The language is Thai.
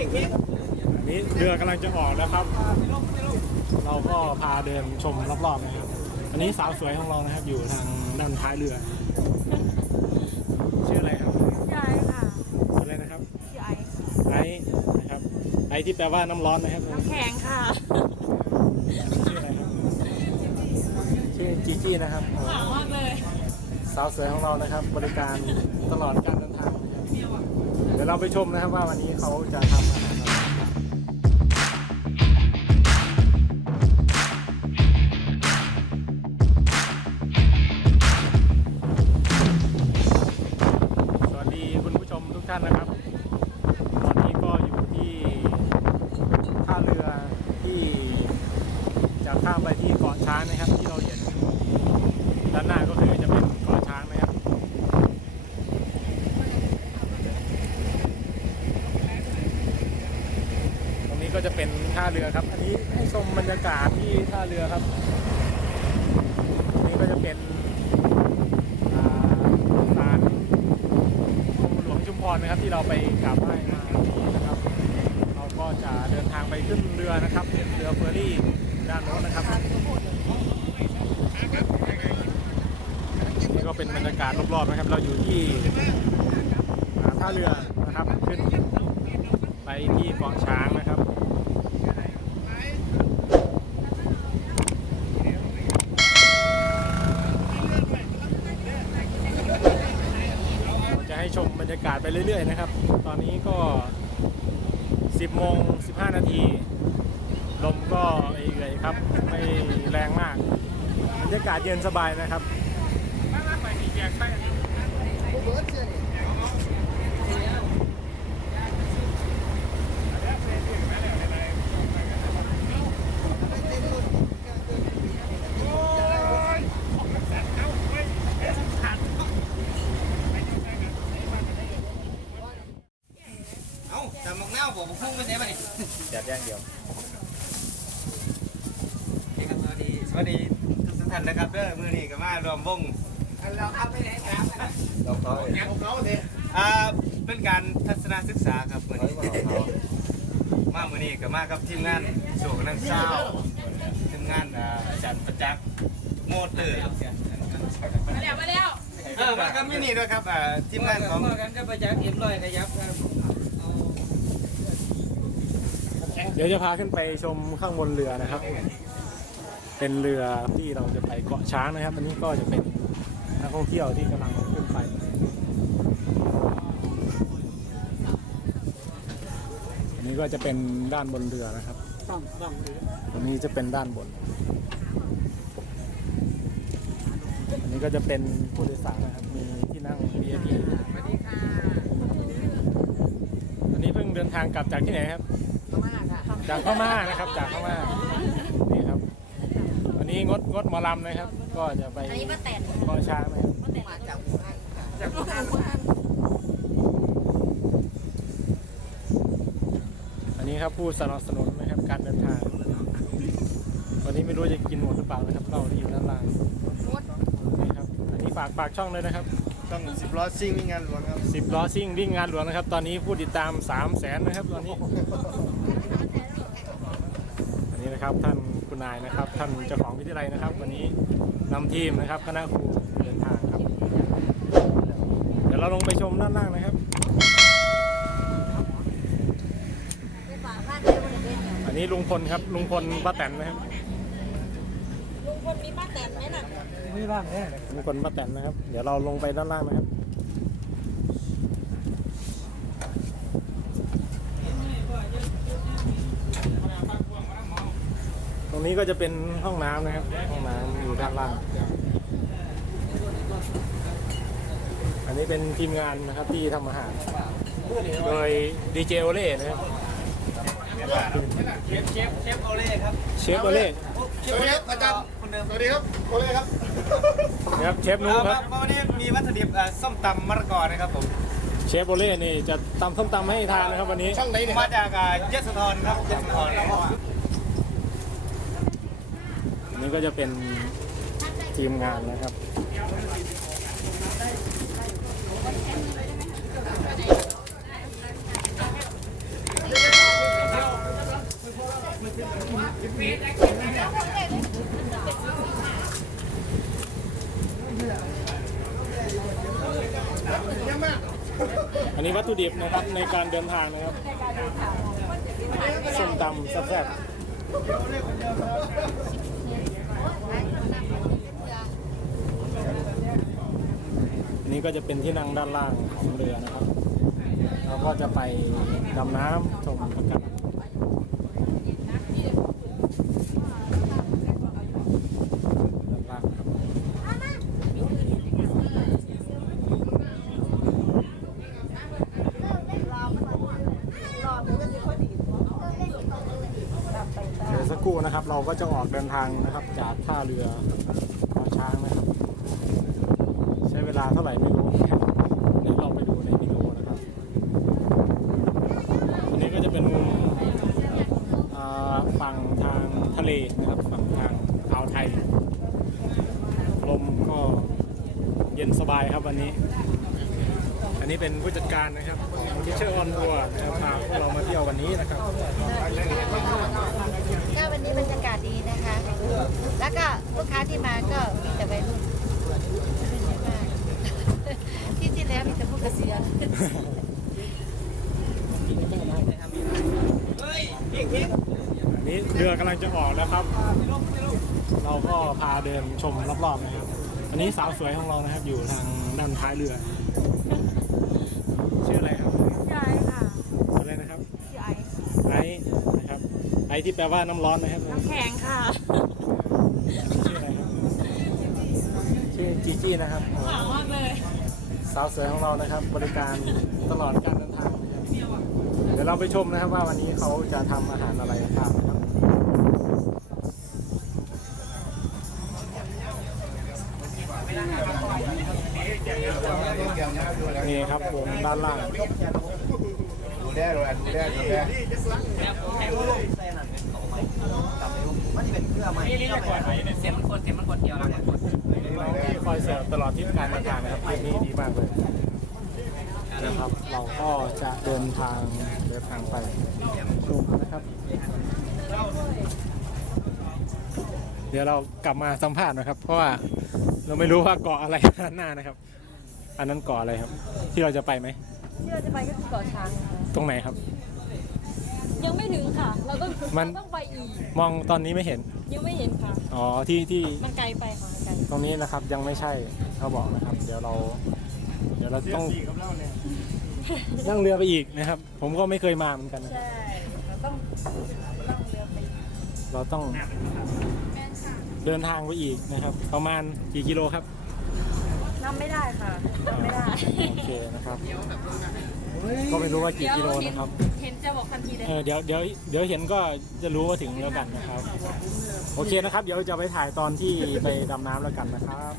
อันนี้เรือกำลังจะออกแล้วครับ เราก็พาเดินชมรอบๆนะครับ อันนี้สาวสวยของเรานะครับ อยู่ทางด้านท้ายเรือ ชื่ออะไรครับใช่ค่ะชื่ออะไรนะครับใช่ไอซ์นะครับ ไอซ์ที่แปลว่าน้ำร้อนนะครับน้ำแข็งค่ะ ชื่ออะไรครับชื่อจีจี้นะครับหวานมากเลย สาวสวยของเรานะครับ บริการตลอดการเดิน ดี๋ยวเราไปชมนะครับว่าวันนี้เขาจะทำอะไรสวัสดีคุณผู้ชมทุกท่านนะครับ ตอนนี้ก็อยู่ที่ท่าเรือที่จะข้ามไปที่เกาะช้างนะครับ ที่เราเห็น ด้านหน้าก็คือจะเป็นเกาะช้างนะครับ ตรงนี้ก็จะเป็นท่าเรือครับ อันนี้ให้ชมบรรยากาศที่ท่าเรือครับ นี้ก็จะเป็นอ่าศาลองค์หลวงชุมพรนะครับที่เราไปกราบไหว้มานะครับ เราก็จะเดินทางไปขึ้นเรือนะครับเรือเฟอร์รี่ด้านโน้นนะครับนี่ก็เป็นบรรยากาศรอบๆนะครับ เราอยู่ที่ท่าเรือนะครับขึ้นไปที่กาะช้างนะครับ เราจะให้ชมบ รรยากาศไปเรื่อยๆนะครับ ตอนนี้ก็ 10โมง15 นาที ลมก็เอื่อยๆครับ ไม่แรงมาก บรรยากาศเย็นสบายนะครับเอ้า แต่มักแนวผมพุ่งไปไหนมาดิจัดย่างเดียวสวัสดีสวัสดีทุกท่านนะครับเด้อมื้อนี้ก็มารวมวงเราเอาไปไหนครับเราเขาเนี่ยเขาเนี่ยอ่าเป็นการทัศนศึกษาครับมื้อนี้มามื้อนี้ก็มากับทีมงานโศกนันเศร้าทีมงานอ่าอาจารย์ประจักษ์โมเตอร์มาแล้วมาแล้วเออมากับมินี่ด้วยครับอ่าทีมงานของกันก็ประจักษ์เอ็มลอยขยับครับ เดี๋ยวจะพาขึ้นไปชมข้างบนเรือนะครับ เป็นเรือที่เราจะไปเกาะช้างนะครับอันนี้ก็จะเป็นนักท่องเที่ยวที่กำลังขึ้นไปอันนี้ก็จะเป็นด้านบนเรือนะครับต้องต้องอันนี้จะเป็นด้านบน อันนี้ก็จะเป็นผู้โดยสารนะครับ มีที่นั่ง VIP สวัสดีค่ะอันนี้เพิ่งเดินทางกลับจากที่ไหนครับ พม่าค่ะ จากพม่านะครับ จากพม่านี่ครับวันนี้งดงดหมอลำนะครับ ก็จะไปอันนี้ป้าแตนเกาะช้างนะครับป้าแตนมาจากอู่ฮั่นค่ะจากอู่ฮั่นอันนี้ครับผู้สนับสนุนนะครับ การเดินทาง วันนี้ไม่รู้จะกินหมดหรือเปล่านะครับ เราที่อยู่ด้านล่างนี่ครับอันนี้ฝากฝากช่องเลยนะครับช่อง10ล้อซิ่งมีงานหลวงครับสิบล้อซิ่งวิ่งงานหลวงนะครับ ตอนนี้ผู้ติดตาม3 0 0แสนนะครับตอนนี้อั นนี้นะครับ ท่านคุณนายนะครับ ท่านเจ้าของวิทยาลัยนะครับ วันนี้นำทีมนะครับคณะครูเดินทางครับ เดี๋ยวเราลงไปชมด้านล่างนะครับไปฝากบ้านเจ้าบริเวณเนี่ยอันนี้ลุงพลครับลุงพลป้าแตนนะครับลุงพลมีป้าแตนไหมน่ะนี่บ้างเนี่ยลุงพลป้าแตนนะครับ เดี๋ยวเราลงไปด้านล่างนะครับ รงนี้ก็จะเป็นห้องน้ำนะครับ ห้องน้ำอยู่ด้านล่าง อันนี้เป็นทีมงานนะครับที่ทำอาหาร โดยดีเจโอเล่นะครับ เชฟเชฟเชฟโอเล่ครับเชฟโอเล่เชฟโอเล่ประจำคนเดิมสวัสดีครับโอเล่ครับนะครับเชฟนุ๊เอ่กอครับ วันนี้มีวัตถุดิบเอ่อส้มตำมะละกอนะครับผมเชฟโอเล่นี่จะตำส้มตำให้ทานนะครับวันนี้ ช่องไหนเนี่ยมาจากอ่ายโสธรครับยโสธรครับอั ก็จะเป็นทีมงานนะครับ อันนี้วัตถุดิบนะครับในการเดินทางนะครับส้มตำแซ่บ ก็จะเป็นที่นั่งด้านล่างของเรือนะครับ เราก็จะไปดำน้ำชมกันกันด้านล่างครับเดี๋ยวสักครู่นะครับ เราก็จะออกเดินทางนะครับ จากท่าเรือพอช้างนะครับาเท่าไหร่ไม่รู้เดี๋ยวเราไปดูในวิดีโอนะครับอันนี้ก็จะเป็นมุมฝั่งทางทะเลนะครับฝั่งทางอ่าวไทยลมก็เย็นสบายครับวันนี้ อันนี้เป็นผู้จัดการนะครับที่เชื่อออนทัวร์นะครับพาพวกเรามาเที่ยววันนี้นะครับก็วันนี้บรรยากาศดีนะคะ แล้วก็ลูกค้าที่มาก็มีแต่วัยรุ่น ที่ที่แล้วมีแต่ผู้เกษียณอันนี้เรือกำลังจะออกแล้วครับ เราก็พาเดินชมรอบๆนะครับ อันนี้สาวสวยของเรานะครับอยู่ทางด้านท้ายเรือ ชื่ออะไรครับใช่ค่ะอะไรนะครับพี่ไอไอซ์นะครับ ไอซ์ที่แปลว่าน้ำร้อนนะครับแข็งค่ะ ชื่ออะไรครับ ชื่อจีจี้นะครับมากเลยสาวสวยของเรานะครับ บริการตลอดการเดินทางนะครับเดี๋ยวเราไปชมนะครับว่าวันนี้เขาจะทำอาหารอะไรบ้างนะครับนี่ครับวงด้านล่างดูแลดูแลดูแลดูแล เสียงมันกดเสียงมันกดเดียวแล้วมันกด ที่คอยเสิร์ฟตลอด ทริปการเดินทางนะครับทริปนี้ดีมากเลยนะครับ เราก็จะเดินทางเดินทางไปชมนะครับ เดี๋ยวเรากลับมาสัมภาษณ์นะครับ เพราะว่าเราไม่รู้ว่าเกาะอะไรด้านหน้านะครับ อันนั้นเกาะอะไรครับ ที่เราจะไปไหมที่เราจะไปก็คือเกาะช้างค่ะตรงไหนครับ ยังไม่ถึงค่ะ เราต้องมัน เราต้องไปอีก มองตอนนี้ไม่เห็น ยังไม่เห็นค่ะ อ๋อที่ที่มันไกลไปค่ะมันไกลตรงนี้นะครับยังไม่ใช่ เขาบอกนะครับ เดี๋ยวเรา เดี๋ยวเราต้องนั่งเรือไปอีกนะครับ ผมก็ไม่เคยมาเหมือนกันนะใช่เราต้องล่องเรือไปอีกเราต้องแม่นค่ะเดินทางไปอีกนะครับ ประมาณกี่กิโลครับนับไม่ได้ค่ะนับไม่ได้โอเคนะครับ ก็ไม่รู้ว่ากี่กิโลนะครับ เห็นจะบอกทันทีเลยเออเดี๋ยวเดี๋ยวเดี๋ยวเห็นก็จะรู้ว่าถึงแล้วกันนะครับ โอเคนะครับ เดี๋ยวจะไปถ่ายตอนที่ไปดำน้ำแล้วกันนะครับ